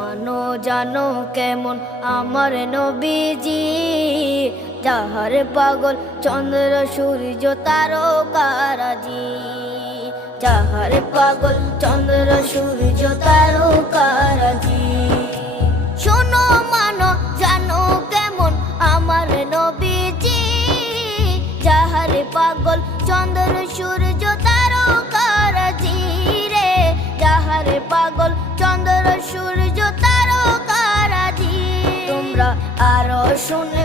মানো জানো কেমন আমার নবীজি, যাহার পাগল চন্দ্র সূর্য তারকারাজি, যাহার পাগল চন্দ্র সূর্য তারকারাজি। শোনো মানো জানো কেমন আমার নবীজি, যাহার পাগল চন্দ্র সূর্য তারকারাজি রে, যাহার পাগল চন্দ্র সূর্য তারকারাজি। তোমরা আরো শুনে